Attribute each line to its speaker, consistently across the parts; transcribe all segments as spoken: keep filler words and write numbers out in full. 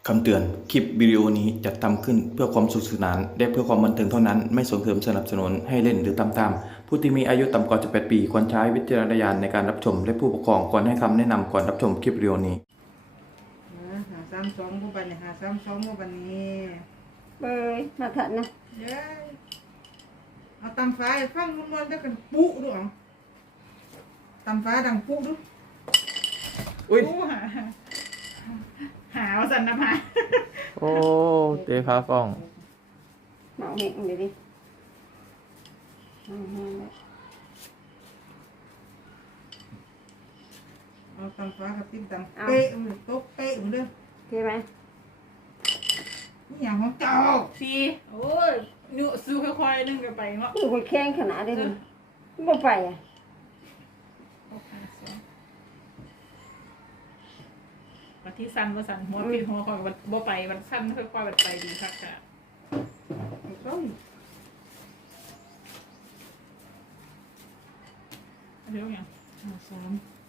Speaker 1: คำเตือนคลิปวิดีโอนี้จัดทำขึ้นเพื่อความสนุกสนานและเพื่อความบันเทิงเท่านั้นไม่ส่งเสริมสนับสนุนให้เล่นหรือตามตามผู้ที่มีอายุต่ำกว่าสิบแปดปีควรใช้วิจารณญาณในการรับชมและผู้ปกครองควรให้คำแนะนำก่อนรับชมคลิปวิดีโอนี้
Speaker 2: หาสามสองผู้บันนี้หาสามสองผู้บันนี้
Speaker 3: เบยมาถัดนะ
Speaker 2: เย้เอาตำฟ้าให้ฟังมันๆได้กันปุ๊ดูอ่ะตำฟ้าดังปุ๊ดู
Speaker 1: อุ้ย
Speaker 4: หาหาเอาสันนะพา
Speaker 1: โอ้เตะฟ้าฟอง
Speaker 3: หนาวเหงเลยดิหนาวเหงเลย
Speaker 2: เอาตำฟ้ากับติ๊บดำเป๊ะมันโต๊ะเป๊ะมันเด้อ
Speaker 3: โอเคไหม
Speaker 2: นี่อย่างของเจ้า
Speaker 4: ซีโอ้ยนูสู้ค่อยๆนึงกันไปเนาะ
Speaker 3: คือคนแข้งขนาดนี้เลยบ่ไปอ่ะ
Speaker 4: วันที่สั้นว่าสั้นหัวปิดหัวคอยวันบ่ไปวันสั้นค่อยๆวันไปดีคักค่ะ
Speaker 2: เจ้า
Speaker 4: เรื่องยัง
Speaker 2: หาสาม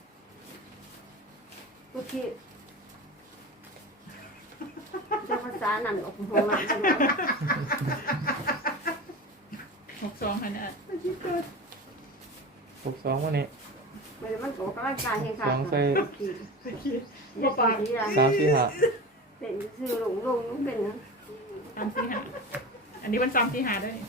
Speaker 3: โอเคจะภาษานั่นออกหัวหลังกันเนาะ
Speaker 4: หกสองคะแนน
Speaker 5: หกสองวันนี้
Speaker 3: ไม่ได้มันโตกำลังกายให้ค่ะ
Speaker 5: สองใส่
Speaker 3: อย่าปากดีละ
Speaker 5: สามสี่ห้า
Speaker 3: เป็นซื้อลงลงนุ่มเป็นนะ
Speaker 4: สามสี่หาอันนี้วันซ้ำที่หาด้วย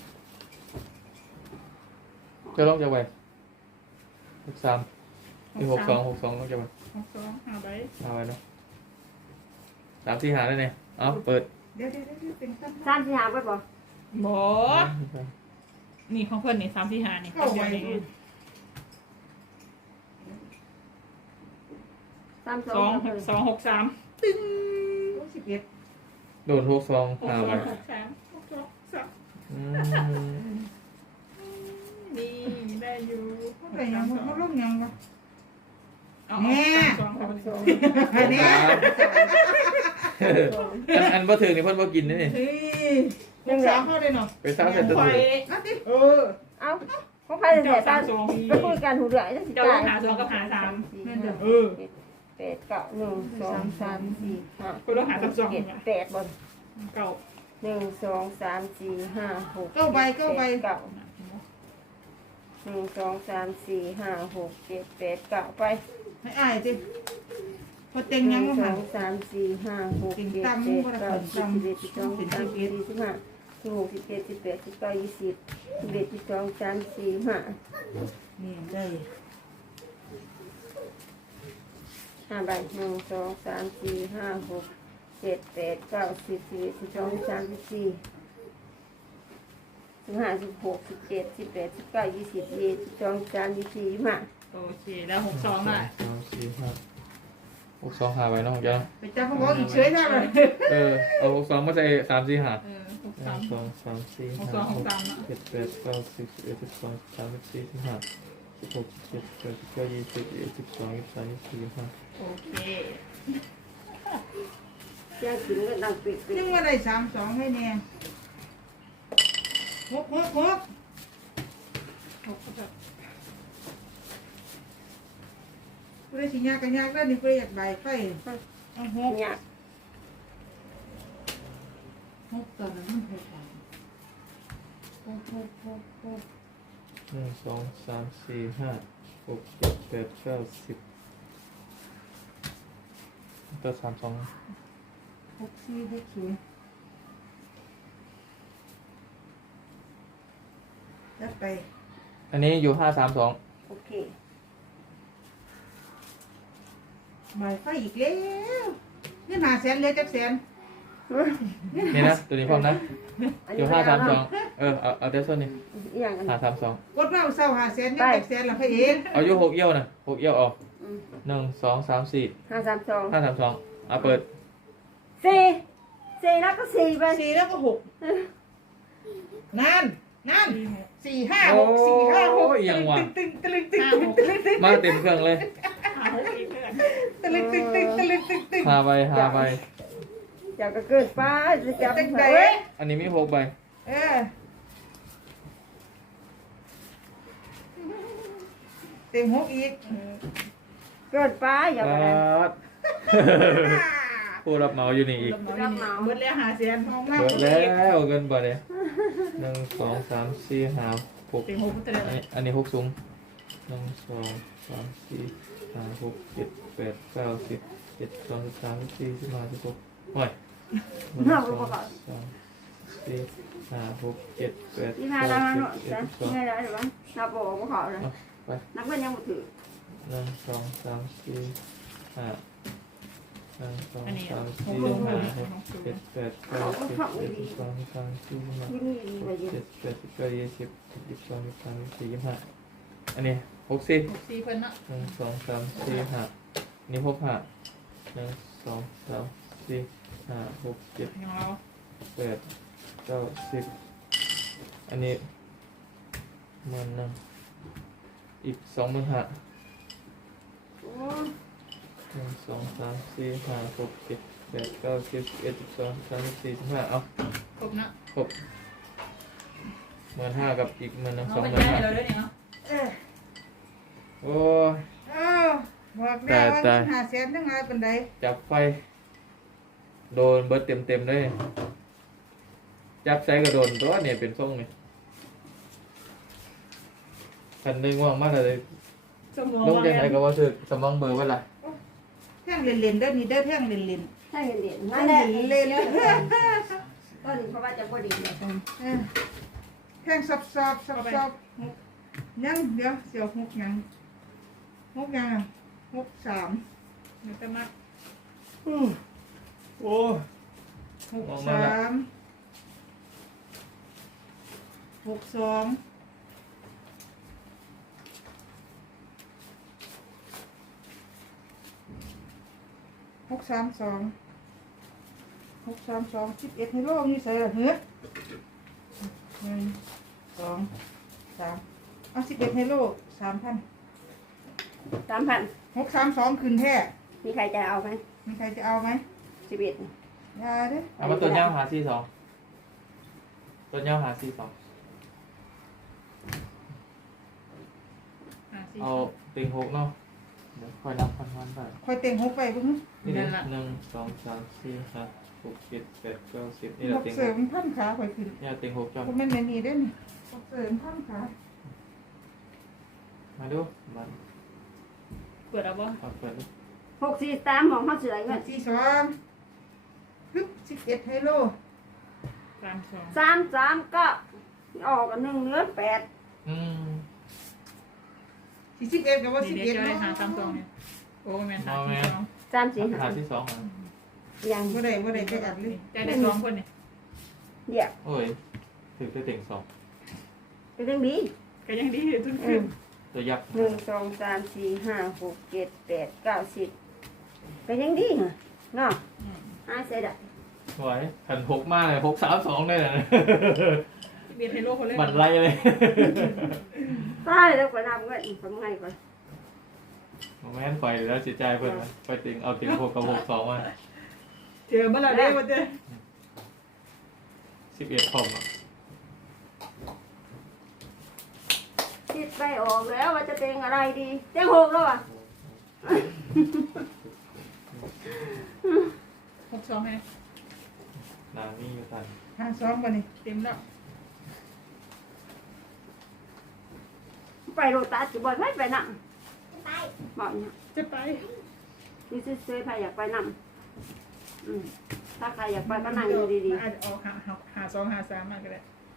Speaker 5: จะลองจะไปหกสามที่หกสองหกสองลองจะไป
Speaker 4: หกสองหาไป
Speaker 5: เอาไว้เนาะสามสี่ห้าได้เนี่ยเอาเปิด
Speaker 2: เดี๋ยวเดี๋ยวเดี๋ยวเป็นตั้ง
Speaker 3: สามสี่หาไปบ่
Speaker 4: บอนี่ของเพื่อนนี่สามที่หานี่
Speaker 2: เข้าไว้
Speaker 4: เดี๋ยวนี้
Speaker 3: สามส
Speaker 4: ส
Speaker 3: อ
Speaker 4: อง งหกสองหกสามตึ้ง
Speaker 2: โอ้สิบเอ็ด
Speaker 5: โดนหกสอง
Speaker 4: หก
Speaker 5: ห้า
Speaker 4: สอ
Speaker 5: ไป
Speaker 4: งหกสามหกสองสาม
Speaker 5: อืม
Speaker 4: นี่ได้อยู่
Speaker 2: เขาแต่ยังเขาลงยังวะ
Speaker 4: เอา
Speaker 2: แม่
Speaker 4: สองสอง
Speaker 3: สอง
Speaker 2: อันนี้
Speaker 5: อันอันบ่ถึงนี่เพิ่นบ่กินนี่นี่
Speaker 2: เฮ้ยหกสามเข้าได้เนาะ
Speaker 5: ไปสร้างเสร็จตัว
Speaker 4: คอย
Speaker 2: นัดดิ
Speaker 4: เออ
Speaker 3: เอาเขาไปแต่ตาไปคุยกันหูเดือดจะสิ
Speaker 4: เจ้า
Speaker 3: จ่าย
Speaker 4: หาสองกับหาสาม
Speaker 2: นั่นเด้อ
Speaker 4: เออ
Speaker 3: แปดเก้าหนึ่งสองสามสี่ห้า
Speaker 4: คุณต้องหาสามสอง
Speaker 3: เจ็ดแปดบน
Speaker 4: เก่า
Speaker 3: หนึ่งสองสามสี่ห้าหก
Speaker 2: เก้าใบเก้าใบ
Speaker 3: เก้าหนึ่งสองสามสี่ห้าหกเจ็ดแปดเก้าไป
Speaker 2: ให้อายสิพอเต็ง
Speaker 3: ห
Speaker 2: ยั
Speaker 3: นึ่
Speaker 2: ง
Speaker 3: ง
Speaker 2: มา
Speaker 3: ส
Speaker 2: หั
Speaker 3: อน งสามสี่ห้าหกเจ็ดแปดเก้าสิบสิบเอ็ดสิบสองสิบสามสิบสี่สิบห้าสิบหกสิบเจ็ดสิบแปดสิบเก้ายี่สิบสิบเอ็ดสิบสองสามสี่ห้า
Speaker 2: นี่ได้
Speaker 3: ห้าใบหนึ่งสองสามสี่ห้าหกเจ็ดแปดเก้าสิบสิบเอ็ดสิบสองสิบสามสิบสี่สิบห้าสิบหกสิบเจ็ดสิบแปดสิบเก้ายี่สิบยี่สิบสองสิบสามยี่สิบสี่ยี่สิบห้า
Speaker 4: โอเคแล้วหกสองอ่ะ
Speaker 5: สามสี่ห้าหกสองห้าไปเนาะยัง
Speaker 2: ไปจับเขาบอกอีกเฉยได้เลย
Speaker 5: เออเอาหกสองมาใส่สามสี่ห้า
Speaker 4: เออหก
Speaker 5: หนึ่
Speaker 4: สาม
Speaker 5: งสองสามสี่
Speaker 4: หก
Speaker 5: ห้า
Speaker 4: สอง
Speaker 5: ห
Speaker 4: หก
Speaker 5: ก
Speaker 4: สามอ่ะ
Speaker 5: เจ็ดแปดเก้าสิบสิบเอ็ดสิบสองสิบสามสิบสี่สิบห้าสิบหกสิบเจ็ดสิบแปดสิบเก้ายี่สิบเอ็ดสิบสองยี่สิบสามยี่สิบสี่ยี่สิบห้า
Speaker 4: โอเค
Speaker 3: แจ้งถึงก็ดังปิดปิด
Speaker 2: ยังว่าได้สามสองให้แน่หกหกหก
Speaker 4: หกก็
Speaker 2: กูได้สิยากกันยากแล้วนี่กูอยากใบไฟเอาหก
Speaker 3: เนี่ย
Speaker 2: หกตอนนั้นมันหกหกหกหกหก
Speaker 5: หนึ่งสองสามสี่ห้าหกเจ็ดแปดเก้าสิบตัวสามสอง
Speaker 2: หกสี่หกศูนย์จัดไป
Speaker 5: อันนี้อยู่ห้าสามสอง
Speaker 3: โอเค
Speaker 2: ใบไฟอีกแล้วนี่หาแสนเหลือจักแสน
Speaker 5: นี่นะตัวนี้พร้อมนะอยู่ห้าสามสองเออเอาเอาเดซอนนี่
Speaker 3: อีหยังกัน
Speaker 5: ห้าสามสอง
Speaker 2: กดมาเอาเศร้าหาแสนยังจักแสนละพระเอก
Speaker 5: เอาอยู่หกเอี้ยวนะหกเอี้ยวออก
Speaker 3: อืม
Speaker 5: หนึ่งสองสามสี่
Speaker 3: ห้าสามสอง
Speaker 5: ห้าสามสองเอาเปิด
Speaker 3: สี่สี่แล้วก็สี่ไป
Speaker 2: สี่แล้วก็หกนั่นนั่นสี่ห้าหกสี่ห้าหก
Speaker 5: โอ้ยยังวะ
Speaker 2: ตึงตึงตึงตึงตึงตึงตึง
Speaker 5: มาเต็มเครื่องเลย
Speaker 4: หาหกอีกเพื่อน
Speaker 2: ตึงตึงตึงตึงตึงตึง
Speaker 5: หาใบหาใบ
Speaker 3: อยากก็เกิดป้าจะจับ
Speaker 2: ตึง
Speaker 3: เฮ้
Speaker 2: เด้
Speaker 3: ย
Speaker 5: อันนี้มีหกใบ
Speaker 2: เออเต็มหกอีก
Speaker 3: เกิดป้าอยากอะไร
Speaker 5: ปัดผู้รับเหมาอยู่นี่อีก
Speaker 4: รับเหมาเบิดแล้วหาเสียน
Speaker 2: มองมาก
Speaker 5: เบิดแล้วเกินไปเลยหนึ่งสองสามสี่ห้าหก
Speaker 4: เต็งหกพุทธเจ้า
Speaker 5: อันนี้อันนี้หกสูงหนึ่งสองสามสี่ห้าหกเจ็ดแปดเก้าสิบเจ็ดสองสิบสามสิบสี่สิบห้าสิบหกโอ้ยหนึ่งสองสามสี่ห้าหกเจ็ดแปด
Speaker 3: ที่มา
Speaker 5: เก้า
Speaker 3: แล้ว
Speaker 5: สิบ
Speaker 3: เนาะ
Speaker 5: เอ็ดสิบสอง
Speaker 3: ไม่ได้หรือวะนับบอกว่าเขาเลย
Speaker 5: ไป
Speaker 3: นับก็ยังไม่ถือ
Speaker 5: หนึ่งสองสามสี่ห้าหนึ่งสอง
Speaker 4: อันนี้
Speaker 5: สาม
Speaker 4: หก
Speaker 5: สี่
Speaker 4: ลง
Speaker 5: ห้า
Speaker 4: มา
Speaker 5: หกเจ็ดแปดเก้าสิบเอ็ดสิบสองสิบสามสิบสี่สิบห้า
Speaker 3: ยี่นี่ดีไปยี่
Speaker 5: เจ็ดแปดสิบเก้ายี่สิบสิบสองสิบสามสิบสี่ยี่สิบห้าอันนี้หกสิบ
Speaker 4: หกสี่เพิ่นเนาะ
Speaker 5: หนึ่งสองสามสี่ห้านี่หกห้าหนึ่งสองสามสี่ห้าหกเจ็ด
Speaker 4: ของเรา
Speaker 5: แปดเก้าสิบอันนี้หมื่นหนึ่งอีกสองหมื่นห้า
Speaker 3: โอ้
Speaker 5: หนึ่งสองสามสี่ห้าหกเจ็ดแปดเก้าสิบสิบเอ็ดสิบสองสิบสามสิบสี่สิบห้าเอา
Speaker 4: ครบเนาะ
Speaker 5: ครบหมื่นห้ากับอีกหมื่นหนึ่ง
Speaker 4: เอา
Speaker 5: สอง
Speaker 4: ไป
Speaker 5: หมื่น
Speaker 4: จ่าย
Speaker 5: ห้า
Speaker 4: เราด้วยเนี่ยเนาะ
Speaker 2: เออ
Speaker 5: โอ้ย
Speaker 2: อ้าวบอกแล้วว่า
Speaker 5: ตาย
Speaker 2: หาเสียนทั้งหลายเป็นได
Speaker 5: จับไฟ โดนเบิดเต็มเต็มๆเลย จับใส่กระโดนตัวเนี่ยเป็นทรงนี่คันหนึงว่างมากเลย
Speaker 4: สมอง
Speaker 5: ลง
Speaker 4: ว่า
Speaker 5: ยังไงก็ว่าสึกสมองเบอร์ว่าล่ะ
Speaker 2: แท่งเล่นๆเด้อนี่เด้อแท่งเล่น
Speaker 3: ถ้าเห็นเด่น
Speaker 2: ๆ
Speaker 3: มา
Speaker 2: แท่ง
Speaker 3: แล้ว
Speaker 2: เล่นๆเด้อ
Speaker 3: ก็ดีเพราะว่าจะพอดีเลย
Speaker 2: เออแท่งซับๆซับๆยังเดี๋ยวเสียวหกยังหกยังอะหกสาม
Speaker 4: มันจะมา
Speaker 5: โอ้
Speaker 2: หก
Speaker 5: ออกมา
Speaker 2: สา
Speaker 5: ละ
Speaker 2: มหกสองหกสามสองหกสามสองสิบเอ็ดในโลกนี่ใส่ละเหือหนึ่งสองสามเอาสิบเอ็ดในโลกสามพัน
Speaker 3: สามพัน
Speaker 2: หกสามสองคืนแท้
Speaker 3: มีใครจะเอาไหม
Speaker 2: มีใครจะเอาไหม
Speaker 3: สิบเอ็ด
Speaker 2: อย่าเด้อ
Speaker 5: เอามาตัวเนี้ยหาซีสองตัวเนี้ยหาซีสอง
Speaker 4: หาสี่
Speaker 5: เอาติงหกเนาะเดี๋ยวค่อยนับพันวันไป
Speaker 2: คอยเต็งหกไปเพิ่ง
Speaker 5: นี่เลยหนึ่งสองสามสี่ห้าหกเจ็ดแปดเก้าสิบนี่แห
Speaker 2: ห
Speaker 5: ละ
Speaker 2: ก
Speaker 5: ติง
Speaker 2: เส
Speaker 5: ห
Speaker 2: ริ
Speaker 5: ก
Speaker 2: มพันขาคอยขึ้น
Speaker 5: เนี่ยติงหกจอม
Speaker 2: ก็ไม่นไม่มีเด้อนี่หกเสริมพันขา
Speaker 5: มาดูมา
Speaker 4: เปิดเอาบ่
Speaker 5: เอาเปิดดู
Speaker 3: หกสี่สามของเขาเสือ
Speaker 2: ห
Speaker 3: เงิน
Speaker 2: กสี่สองฮึบสิบเอ็ดไฮโล
Speaker 4: สามสอง
Speaker 3: สามสามก็ออกกันหนึ่งเนื้อแปด
Speaker 5: อืม
Speaker 2: สี่สิบเอ็ดกับว่าสิบ
Speaker 4: เดี๋ยว
Speaker 2: เอ็ด
Speaker 4: จะได้
Speaker 2: เนาะ
Speaker 4: หาสามสองเนี่ยโอ้แม่นหาสี่สอง
Speaker 3: สามสี่
Speaker 5: หา
Speaker 3: ห้า
Speaker 5: ที่สองอ่ะ
Speaker 3: ยัง
Speaker 2: บ่ได้บ่ได้ไปอัดเลย
Speaker 4: ใจได้สองคนเนี่ย
Speaker 3: เดี๋ยว
Speaker 5: โอ้ยถือจะติงสอง
Speaker 3: เป็นเรื่องดี
Speaker 4: ก็ยังดีอยู่ทุน
Speaker 3: อื
Speaker 4: ขึ้น
Speaker 3: ม
Speaker 5: ตัวยักษ์
Speaker 3: หนึ่งสองสามสี่ห้าหกเจ็ดแปดเก้าสิบเป็นยังดีเหรอเนาะห้าเสร็จอ่ะ
Speaker 5: สวยขันหกมากเลยหกสามสองเลยนะ
Speaker 4: เบียดไฮโลคนเล่น
Speaker 5: บันไล่เลย
Speaker 3: ตายแล้วก็นำเงินทำไงก่อน
Speaker 5: แม่นไฟแล้วจิตใจเพื่อนมันไปติงเอาติงหกกับหกสองมา
Speaker 4: เจอเมื่อไหร่ได้มาเจอ
Speaker 5: สิบเอ็ดคอมอ่ะ
Speaker 3: คิดไปออกแล้วว่าจะเต็งอะไรดีเต็งหกแล้วอ่ะ
Speaker 4: หกสองให้
Speaker 5: นานี่อยู่ทัน
Speaker 2: ห้าสองบ่นี่
Speaker 4: เต็มแล้ว
Speaker 3: ไปโรตัสจะบอกไม่ไปนั่งไปบอกเนี่ย
Speaker 4: จะไป
Speaker 3: นี่ซื้อๆใครอยากไปนั่งอืมถ้าใครอยากไปก็นั่งอยู่ดี
Speaker 4: อาจจะออกหาหาสองหาสามมาก็ได้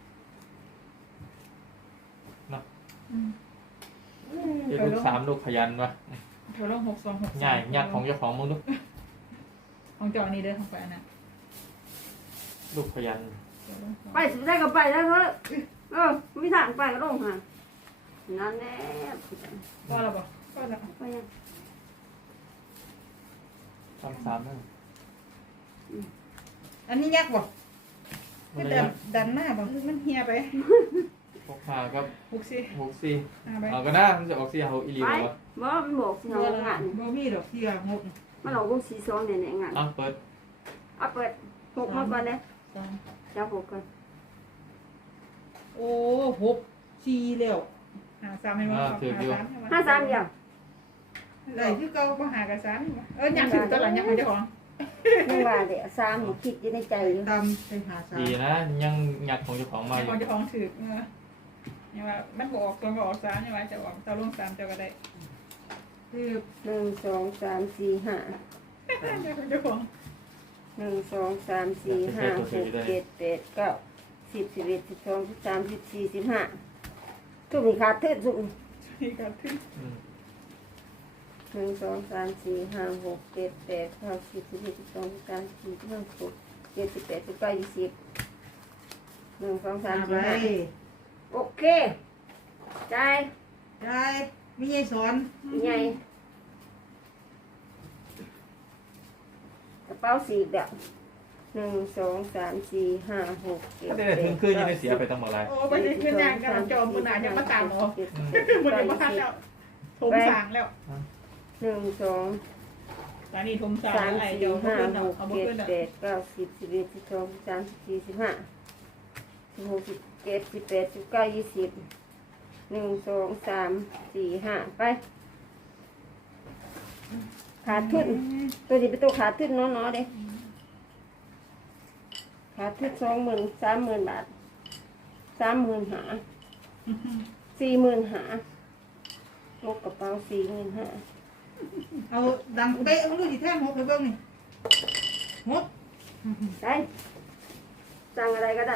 Speaker 5: เนาะ
Speaker 4: อืม
Speaker 5: เดี๋ยวลูกสามลูกขยันวะ
Speaker 4: เธอลงหกสองหก
Speaker 5: ง่ายญาติของเจ้าของมึงดู
Speaker 4: ของจอนี่เด้อของไปอันนั้น
Speaker 5: ลูกขยัน
Speaker 3: ๆไปสุดได้ก็ไปแล้วเถอะเออไม่ทางไปก็ลงหานั่นแน่
Speaker 4: ว่าแล้วบ่ก็แล้ว
Speaker 3: ไปยัง
Speaker 5: ทำสามนั่น
Speaker 2: อันนี้ยักษ์บ่
Speaker 5: มั
Speaker 2: ก็
Speaker 5: น
Speaker 2: ดั
Speaker 5: ยั
Speaker 2: น
Speaker 5: ก
Speaker 2: ดันหน้าบ่
Speaker 4: มันเฮียไป
Speaker 5: หกห้าครับ
Speaker 4: หกสี่
Speaker 5: หกสี่
Speaker 4: หาไป
Speaker 5: เอาก็ได้มันจะออกสี่เอาอีลี
Speaker 3: ไป
Speaker 5: บอกว่า
Speaker 3: บ่มันบอกสิเอางาน
Speaker 2: บ่มีดอกเสียงก
Speaker 3: มันออกวงสีสองเนี่ยงาน
Speaker 5: อ่ะเปิด
Speaker 3: เอาเปิดหกมาก่อนเลย
Speaker 4: สอง
Speaker 3: จะหกก่อน
Speaker 2: โอ้หกสี่แล้ว
Speaker 4: หาสามให้มาหาสามให้มา
Speaker 3: ห้าสามเดียว
Speaker 2: ได้คือเก่า
Speaker 4: ก็หากับสามเออยังถือตลอดยังไม่ได้ของ
Speaker 3: ยังว่าเดี๋ยวสามนี่คิดอยู่ในใจอยู่
Speaker 2: ตำไปหาสาม
Speaker 5: ดีนะยังหยัดของเจ้าของมาอ
Speaker 4: ข
Speaker 5: ยู่
Speaker 4: องจะของถือเออเนี่ยว่ามันบอกตัวก็ออกสามเนี่ยว่าจะออกจะลงสามจะก็ได้
Speaker 2: คือ
Speaker 3: หนึ่งสองสามสี่ห้า
Speaker 4: เดี๋ยวของเจ้าของ
Speaker 3: หนึ่งสองสามสี่ห้าหกเจ็ดแปดเก้าสิบสิบเอ็ดสิบสองสิบสามสิบสี่สิบห้าทุกมีขาดทึดสุด
Speaker 4: นี่ก็ถึง
Speaker 5: อืม
Speaker 3: หนึ่งสองสามสี่ห้าหกเจ็ดแปดเก้าสิบสิบเอ็ดสิบสองสิบสามสิบสี่สิบห้าสิบหกเจ็ดสิบแปดสิบเก้ายี่สิบหนึ่งสองสาม
Speaker 2: หาไป
Speaker 3: สี่ห้าโอเคจ่าย
Speaker 2: ได้ไม่ใช่สอน
Speaker 3: ใหญ่กระเป๋าสีเดียวหนึ่งสองสามสี่ห้าหกเจ็ด
Speaker 5: ถ้า
Speaker 3: แป
Speaker 5: ได้
Speaker 3: ด
Speaker 5: ถึงคืนยังได้เสียไปตั้งหมดไร
Speaker 4: โอ้ไปได้ขึ้นยางกันจอมมือหนาจะมาตามเหรอมือหนามาทันแล้วทมสางแล้ว
Speaker 3: หนึ่งสอง
Speaker 4: ตอนนี้ทมสาง
Speaker 3: สาม
Speaker 4: อะไร
Speaker 3: สี่
Speaker 4: เดี๋ยวเขา
Speaker 3: ห้า
Speaker 4: ขึ้น
Speaker 3: ห
Speaker 4: เอา
Speaker 3: ก
Speaker 4: เอา
Speaker 3: เจ็ด
Speaker 4: ขึ้น
Speaker 3: แปดเก้าสิบสิบเอ็ดสิบสองสิบสามสิบสี่สิบห้าสิบหกสิบเจ็ดสิบแปดสิบเก้ายี่สิบหนึ่งสองสามสี่ห้าไปขาดทุนตัวนี้เป็นตัวขาดทุนเนาะๆเด้ขาดทุนสองหมื่นสามหมื่นบาทสามหมื่นหาสี่หมื่นหาลกกระเป๋าสี่หมื่นห้า
Speaker 2: เอาดังเป๊ะเอาลูกที่แท่งหกไปเบิ้งนี่หก
Speaker 3: ได้สั่งอะไรก็ได้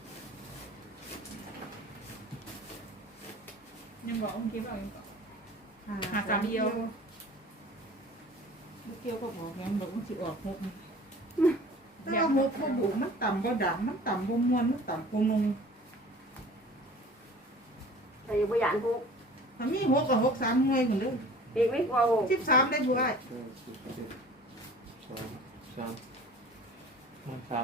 Speaker 4: ยังบอกคิดว่ายังบอก
Speaker 2: หา
Speaker 4: หาสามเดียว
Speaker 2: เกี่ยวก็บอกงั้นบอกมันสิออกหกแต่ว่าหกก็บุกมันต่ำก็ดังมันต่ำก็ม้วนมันต่ำก็งง
Speaker 3: แต่ยังไม่อยากพูด
Speaker 2: ถ้ามีหกกับหกสามหน่วยเหมือนเดิม
Speaker 3: เด็กไม่กลัวหก
Speaker 2: สิบสามได้ผู้อ้าย
Speaker 5: เก้าสิบเจ็ดสองสามมันสาม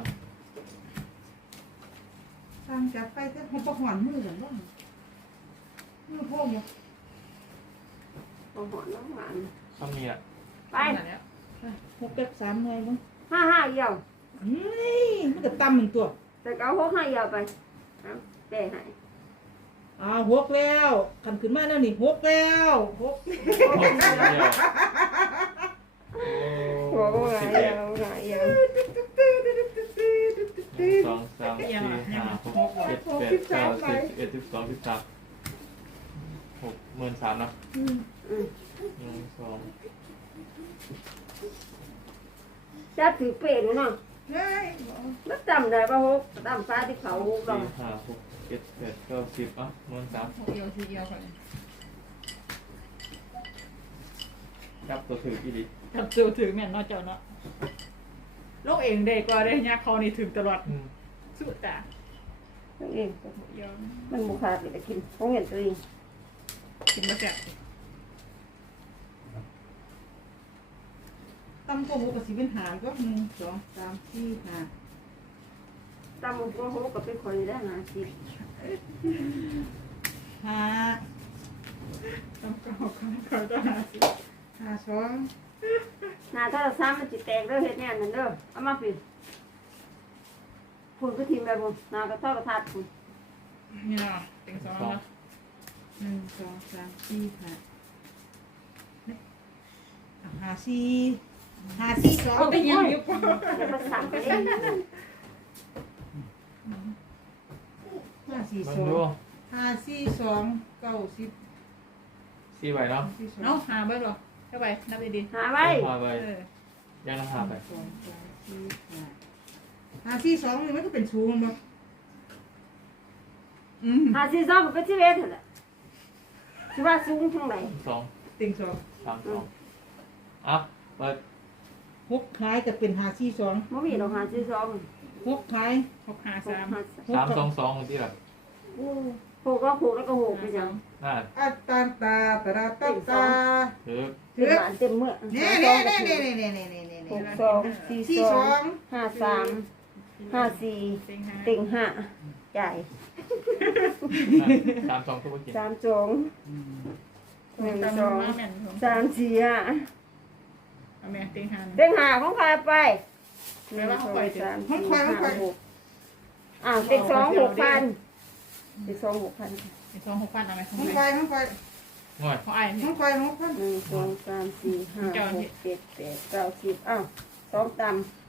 Speaker 2: สร้างจับไปแต่เขาประหอนมือกันบ้างมือพ่อหมด
Speaker 3: โอ้โหน้องหวาน
Speaker 5: คำนี้อ่ะ
Speaker 3: ไป
Speaker 4: แล้ว
Speaker 2: หกแบบสามหน่วยบ้าง
Speaker 3: ห้าห้าเอี่ยว
Speaker 2: เฮ้ยมันจะต่ำหนึ่งตัว
Speaker 3: แต่ก็เอาหกห้าเอี่ยวไปเอาเด้ให้
Speaker 2: อ่าหกแล้วขันขึ้นมาแล้วนี่หกแล้วหก
Speaker 3: โอ้โหหลายเอี่ยวหลายเอี่ยว
Speaker 5: สองสามสี่ห้าหกเจ็ดแปดเก้าสิบสิบเอ็ดสิบสองสิบสามหกหมื่นสามนะ
Speaker 3: อืม
Speaker 5: หนึ่งสอง
Speaker 3: จับถือเป๋ดูเนาะ
Speaker 2: เฮ้ย
Speaker 3: มันจำได้ป่ะหกจำฟ้าที่เขาหกเรา
Speaker 5: สี่ห้าหกเจ็ดแปดเก้าสิบอ่ะหมื่นสาม
Speaker 4: เอียวทีเอียวก่อน
Speaker 5: จับตัวถือกี่ดิ
Speaker 4: จับตัวถือแม่นเนาะเจ้าเนาะลูกเองเด็กก็ได้เนี่ยเขานี่ถึงตลอด
Speaker 5: อืม
Speaker 4: สุดจ้ะ
Speaker 3: ตัวเอง
Speaker 4: เอียว
Speaker 3: มันบุคาไปกินของเห็นตัวเอง
Speaker 4: กินมาแซ่บ
Speaker 2: ตั้มก็หกกับสิเป็นหารก็หนึ่งสองสามสี่ห้า
Speaker 3: จำมันก็หกกับเป็นคนได้นะสิ
Speaker 2: ห้า
Speaker 4: ต้องเก่าเขาเขาจะหาสิ
Speaker 2: ห้าสอง
Speaker 3: หน้าโทรศัพท์มันจิแตกเด้อเฮ็ดแน่นั่นเด้อเอามาปิดคุณก็ทีมแบบผมหน้ากระเท่ากระทัดคุณ
Speaker 4: นี่เนาะเต็งสองแล้วเนาะ
Speaker 2: หนึ่งสองสามสี่ห้าเอาห้าสี่ห้าสี่สอง
Speaker 4: เอาไปยังอยู่ก่อน
Speaker 3: แล้วก็สั่งไปเลย
Speaker 2: ห้าสี่
Speaker 5: เบิ่
Speaker 2: ส
Speaker 5: ง
Speaker 2: อง
Speaker 5: ดู
Speaker 2: ห้าสี่สองเก้าสิบ
Speaker 5: สี่ใบเนาะ
Speaker 2: สี่สอง
Speaker 4: เอาหาเบิ้ลหรอเข้าไปนับดี
Speaker 3: หาไว้
Speaker 5: ห้าใบ
Speaker 4: ๆเออ
Speaker 5: ยังละห้าใบ
Speaker 2: สองสามสี่ห้าห้าสี่สองนี่มันก็เป็นศูนย์บ่
Speaker 4: อืม
Speaker 3: หาสี่สองก็เป็นชีวิตนั่นแหละสิว่าสูงทั้งไหน
Speaker 5: สอง
Speaker 2: ติงสอง
Speaker 5: สามสองอ่ะเปิด
Speaker 2: หกคล้ายจะเป็นห้าสี่สอง
Speaker 3: บ่มีดอกหาสี่สอง
Speaker 2: หกคล้าย
Speaker 4: หกหา
Speaker 3: หก
Speaker 4: สาม
Speaker 3: หา
Speaker 5: สามสองสองที่ละ
Speaker 3: หกก็หกแล้วก็หกไปจัง
Speaker 5: น่า
Speaker 2: อัตตาตาตาตาตา
Speaker 5: ถือ
Speaker 3: ถือหลานเต็มเมื่อ
Speaker 2: เน่
Speaker 3: หาส
Speaker 2: เน่
Speaker 3: องก็
Speaker 2: เน่
Speaker 3: ถือ
Speaker 2: เน่เน่เน่เน่เน่
Speaker 3: ห
Speaker 2: เน่
Speaker 3: กสองสี่
Speaker 2: สี่
Speaker 3: ส
Speaker 2: ส
Speaker 3: อ
Speaker 2: อง ง
Speaker 3: ห้าสามห้าสี่
Speaker 4: เต็งห้า
Speaker 3: ติงห้าจ่าย
Speaker 5: สามสองตัวกิน
Speaker 3: สามสองหนึ่งสอง
Speaker 4: แม่น
Speaker 3: สามสี่ห้า
Speaker 4: เอาแม่เต็งห้า
Speaker 3: เต็งห้าของใครไปหนึ่งสองสามสี่ห้าหกอ่าเต็งสองหกพันเต็งสองหกพัน
Speaker 4: ไอ้สองหกพันเอาไหมของ
Speaker 2: ห้อง
Speaker 4: ใค
Speaker 2: ไฟ
Speaker 4: ร
Speaker 2: ห้องไฟ
Speaker 5: ง่อย
Speaker 4: ของไอ้นี่
Speaker 2: ห้องไฟห้องไฟ
Speaker 3: หนึ่งสองสามสี่ห้าหกเจ็ดแปดเก้าสิบอ้าวสองต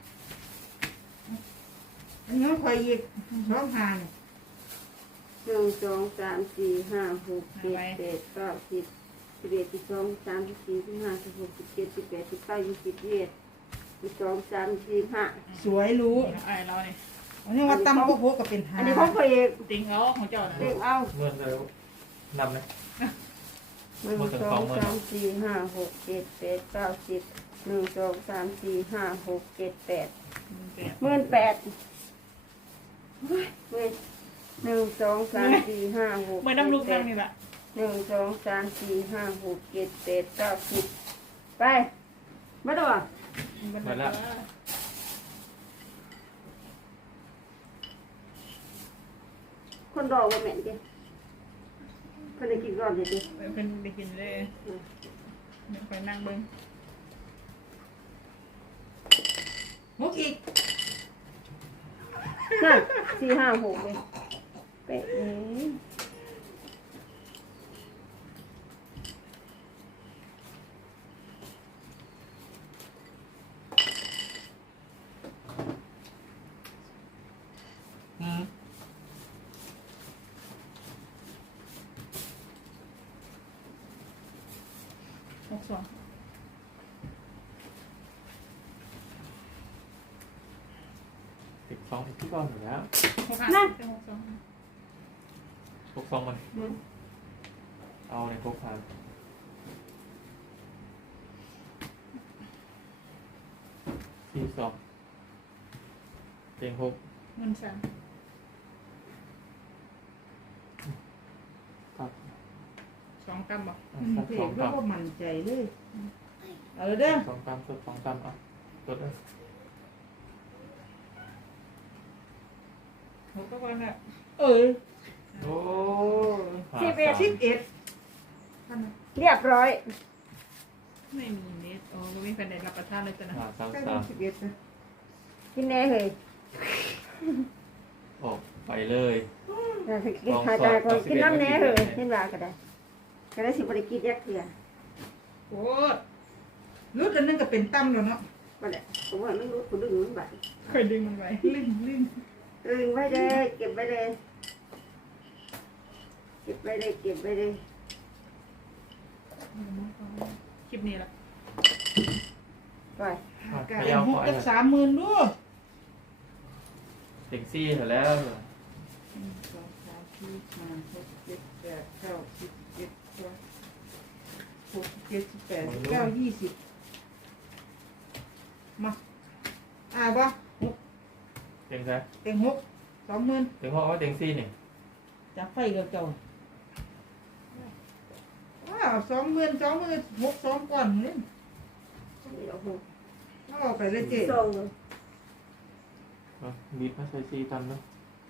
Speaker 2: อันนี้คอยอีกสองหาเนี่ย
Speaker 3: หนึ่งสองสามสี่ห้าหกเจ็ดแปดเก้าสิบสิบเอ็ดสิบสองสามสิบสี่สิบห้าสิบหกสิบเจ็ดสิบแปดสิบเก้ายี่สิบยี่สิบเอ็ดสิบสองสามสี่ห้า
Speaker 2: สวยรู้
Speaker 4: ไอ้เราเนี่ย
Speaker 2: อันนี้ว่าตำโกโก้ก็เป็นหา
Speaker 3: อันนี้ของพ่อเอก
Speaker 4: ติงเอาของเจ้านะ
Speaker 3: เด็กเอา
Speaker 5: เมื่อแล้วนำนะ
Speaker 3: หนึ่งสองสามสี่ห้าหกเจ็ดแปดเก้าสิบหนึ่งสองสามสี่ห้าหกเจ็ดแปดหมื่นแปดเฮ้ยเว้ยหนึ่งสองสามสี่ห้าหก
Speaker 4: เมื่อน้ำลูกนั่งนี่แหละ
Speaker 3: หนึ่งสองสามสี่ห้าหกเจ็ดแปดเก้าสิบไปมาดูอ่ะ
Speaker 5: มาแล้ว
Speaker 3: คนรอว่าแม่นดิคนได้กินก่อนเลยดิ
Speaker 4: เป็นได้กินเลยเดี๋ยวไปนั่งเบิ้ง
Speaker 2: หกอีก
Speaker 3: น่ะสี่ห้าหกเลยเป๊ะเลย
Speaker 5: อืม
Speaker 4: หกสอง
Speaker 5: สิบสองที่ก้อนอยู่แล้ว
Speaker 4: หกห้าเป็นหกสอง
Speaker 5: หกสองมันเอาในหกพันสี่สองเต็งหก
Speaker 4: เงินสาม
Speaker 5: ครับ
Speaker 4: สองกำบอก
Speaker 2: อืม
Speaker 5: สอง
Speaker 2: เพ
Speaker 5: สอง
Speaker 2: ก็
Speaker 5: ต่ำ
Speaker 2: บ่มั่นใจเลยเอาเลยเด้อ
Speaker 5: สองต่ำสุดสองต่ำอ่ะตัวเด้อ
Speaker 4: หกก็วันละ
Speaker 2: เอ้ย
Speaker 5: โอ้หา
Speaker 3: สิบเอ็ด
Speaker 5: สาม
Speaker 2: สิบเอ็ด
Speaker 3: เรียบร้อย
Speaker 4: ไม่มีเน็ตโอ้ก็มีแฟนได้รับประทานเลยจ้ะนะ
Speaker 5: หาสาม
Speaker 2: ใกล้
Speaker 5: สาม
Speaker 2: สิบเอ็ดนะ
Speaker 3: กินแน่เลย
Speaker 5: ออกไปเลย
Speaker 3: กินขาดาคนกินน้ำแน่เลยเห็นว่าก็ได้ก็ได้สิบริกิตแยกเถื่อ
Speaker 2: โอ้รุดอันนึงก็เป็นตั้มแล้วเนาะ
Speaker 3: มาแหละผมว่าไม่รู้คุณดึงมันบัตร
Speaker 4: เคยดึงมันไว้
Speaker 2: ลิ้นลิ้น
Speaker 3: ดึงไว้เลยเก็บไว้เลยเก็บไว้เลยเก็บไว้เลย
Speaker 4: คลิปนี้ละ
Speaker 3: ไป
Speaker 5: อ่ะ
Speaker 2: กา
Speaker 5: พ
Speaker 2: ร
Speaker 5: ยายาม
Speaker 2: ห
Speaker 5: ข
Speaker 2: ก
Speaker 5: อ
Speaker 2: กับสามหมื่นด้วย
Speaker 5: เต็งซี่เสร็จแล้ว
Speaker 2: หนึ่งสองสามสี่ห้าหกเจ็ดแปดเก้าสิบเจ็ดสองหกเจ็ดสิบแปดสิบเก้ายี่สิบมาอ่าบ่หก
Speaker 5: เต็งใช่
Speaker 2: เต็งหกสองหมื่น
Speaker 5: เต็งห้องว่าเต็งซี่นี่
Speaker 2: จับไฟกับเจ้าว้าวสองหมื่นสองหมื่นหกสองก่อนเลย
Speaker 3: นี่เราหู
Speaker 2: เอาไปเลยเจ๊
Speaker 3: ส่งเลย
Speaker 5: อ่ะบีบมาใส่ซี่ตำเนาะ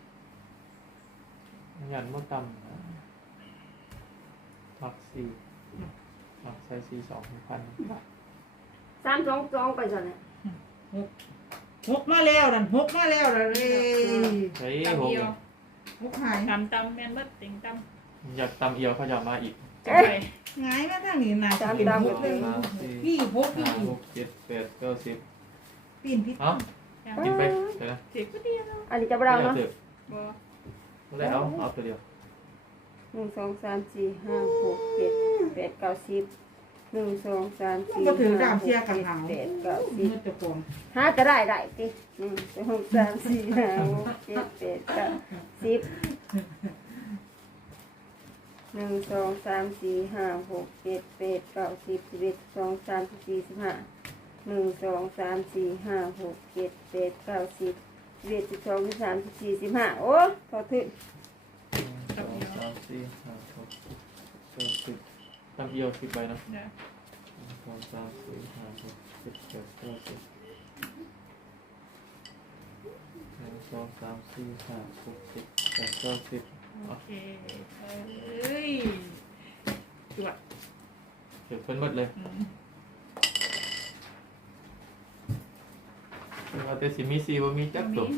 Speaker 5: ยันว่าตำนะมักซี่มักใส่ซี่สองพัน
Speaker 3: สามสองสองไปก่อนเนี่ย
Speaker 2: หกมาแล้วนั่นหกมาแล้วนั่นเลย
Speaker 5: เฮ้ย
Speaker 4: ตำ
Speaker 5: ผม
Speaker 4: เอียว
Speaker 2: หกหาย
Speaker 4: ตำตำแมนเบิดติงต
Speaker 5: อยากตำเอียวเขาจะเอามาอีก
Speaker 4: ำจับไป
Speaker 2: หงายมาทางนี้นายเป็นหกเลยพี่หกพี่
Speaker 5: ห้าหกเจ็ดแปดเก้าสิบ
Speaker 2: ปีนพิษ
Speaker 5: เอ้ากินไปเดี๋ยวนะ
Speaker 4: เจ็บก็เดียว
Speaker 3: อันนี้จะไปเราเนาะ
Speaker 5: เถอะ
Speaker 4: บ่
Speaker 5: ไม่ได้เอาเอาตัวเดียว
Speaker 3: หนึ่งสองสามสี่ห้าหกเจ็ดแปดเก้าสิบหนึ่งสองสามสี่
Speaker 2: ก็ถือ
Speaker 3: ห้า
Speaker 2: ดาม
Speaker 3: หก
Speaker 2: เสีย
Speaker 3: เจ็
Speaker 2: กัน
Speaker 3: ด
Speaker 2: หนาว
Speaker 3: แปดเก้าสิ
Speaker 2: เมื่
Speaker 3: บ
Speaker 2: อจะโกง
Speaker 3: หาจะได้ได้ติหนึ่งสองสามสี่ห้าหกเจ็ดแปดเก้าสิบหนึ่งสองสามสี่ห้าหกเจ็ดแปดเก้าสิบสิบเอ็ดสองสามสี่สิบห้าหนึ่งสองสามสี่ห้าหกเจ็ดแปดเก้าสิบสิบเอ็ดสิบสองสิบสามสิบสี่สิบห้าโอ้พอถึง
Speaker 5: สองสามสี่ห้าหกเจ็ดสิบตำเอียวสิบใบนะ
Speaker 4: นะ
Speaker 5: สองสามสี่ห้าหกเจ็ดแปดเก้าสิบหนึ่งสองสามสี่ห้าหกเจ็ดแปดเก้าสิบ
Speaker 4: โอเคเอ้ยจวด
Speaker 5: เก็บเพิ่นหมดเลย
Speaker 4: อืม
Speaker 5: ว่าแต่สิมีซีว่ามีจักตัว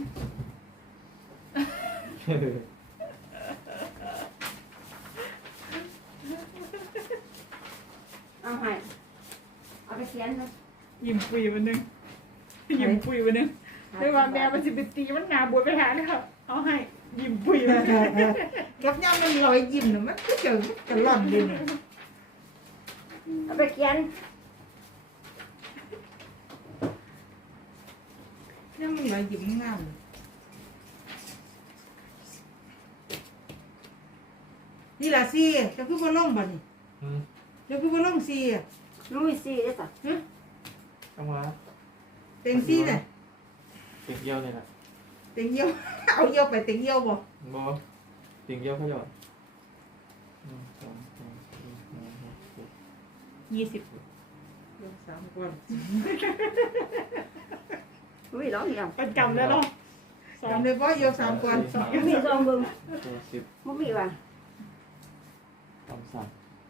Speaker 3: เอาให้เอาไปเขียนเลย
Speaker 4: ยิ้มปุยวันหนึงยิ้มปุยวันหนึงเรียกว่าแมวมันจะไปตีมันหนาบวยไปหาเนี่ยครับเอาให้ยิ้มปุยเลย
Speaker 2: กับย่ามันลอยยิ้มน่ะมันก็เจอจะหล่อนดิน
Speaker 3: เอาไปเขียน
Speaker 2: ย่ามันลอยยิ้มงามนี่ล่ะสิจะคือบ่ลงบ่นี่
Speaker 5: อืม
Speaker 2: จะคือบ่ลงสิอ่ะ
Speaker 3: ลุยสี่ได้จ้ะ
Speaker 2: ฮะ
Speaker 5: จังหวะ
Speaker 2: เต็งสิน่ะ
Speaker 5: เต็งเยี่ยวนี่แหละ
Speaker 2: เต็งเหี่ยว เอาเหี่ยวไปเต็งเหี่ยวบ่
Speaker 5: บอเต็งเยี่ยวเขาหยอดหนึ่งสองสามสี่ห้าหกเจ็ด
Speaker 4: ยี่สิบ
Speaker 2: เหี่ยวสามก่อน
Speaker 3: ลุยร้องอย่าง
Speaker 4: ประจำแล้วเนาะสอง
Speaker 2: จำได้บ่เหี่ยวสามก่อน
Speaker 3: บ่มีซองเบิ่ง
Speaker 5: ตัวสิบ
Speaker 3: บ่มีว่ะ
Speaker 5: สามสาม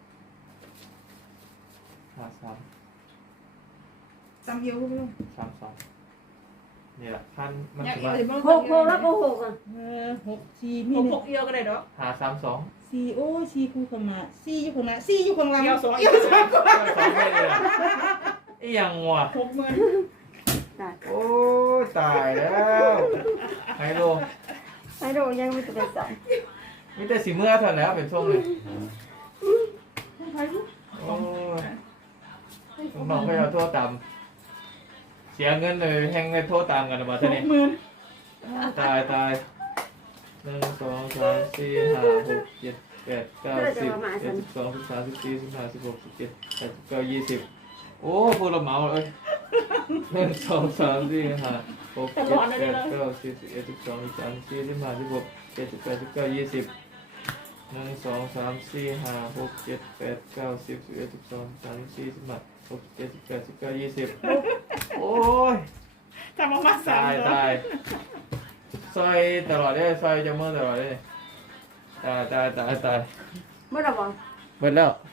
Speaker 5: ห้าสาม
Speaker 2: จำเหี่ยวบ่ลง
Speaker 5: สามสองนี่แหละพันมัน
Speaker 4: อยาก
Speaker 5: ถือ
Speaker 4: เอียว
Speaker 5: ว่า
Speaker 4: จะ
Speaker 3: หกหกแล้วก็หกอ่ะ
Speaker 2: เออหกสี่
Speaker 4: ผ
Speaker 2: มี
Speaker 4: ม
Speaker 2: เนี่
Speaker 4: ห
Speaker 2: ย
Speaker 4: กเอียวก็ได้ดอก
Speaker 5: หาสามสอง
Speaker 2: สี่โอ้ยสี่คู่ข้างหน้าสี่อยู่ข้างหน้าสี่อยู่ข้างหลัง
Speaker 4: เอียวสอง
Speaker 2: เหี่ยวสามก่อน
Speaker 5: สองไม่เลยไอ้ยังวะ
Speaker 4: หกหมื่น
Speaker 3: ได้
Speaker 5: โอ้ตายแล้วไฮโล
Speaker 3: ไอ้โดยังไม่จะเป็นสอง
Speaker 5: มีแต่สีเมื่อเท่านั้นแล้วเป็นช่วงเลยโอ้ยน้องๆไปเอาโทษตามเสียเงินเลยแห้งเงินโทษตามกันมา
Speaker 4: ห
Speaker 5: เท่าก นี้
Speaker 4: หมื่น
Speaker 5: ตายตายหนึ่งสองสามสี่ห้าหกเจ็ดแปดเก้าสิบเอ็ดสิบสองสิบสามสิบสี่สิบห้าสิบหกสิบเจ็ดแปดสิบเก้ายี่สิบโอ้พูดละเหมาเลยหนึ่งสองสามสี่ห้าหกเจ็ดแปดเก้าสิบสิบเอ็ดสิบสองสิบสามสิบสี่สิบห้าสิบหกเจ็ดสิบแปดสิบเก้ายี่สิบหนึ่งสองสามสี่ห้าหกเจ็ดแปดเก้าสิบสิบเอ็ดสิบสองสิบสามสิบสี่สิบห้าหกเจ็ดสิบแปดสิบเก้ายี่สิบโอ้ย
Speaker 4: จำมามาสา
Speaker 5: ตาม ย
Speaker 4: ตัว
Speaker 5: ตายซอยตลอดเลยซอยจะมือตลอดเลยตายตายตายตาย
Speaker 3: เมื่อไหร่บ่
Speaker 5: หมดแล้ว
Speaker 3: เ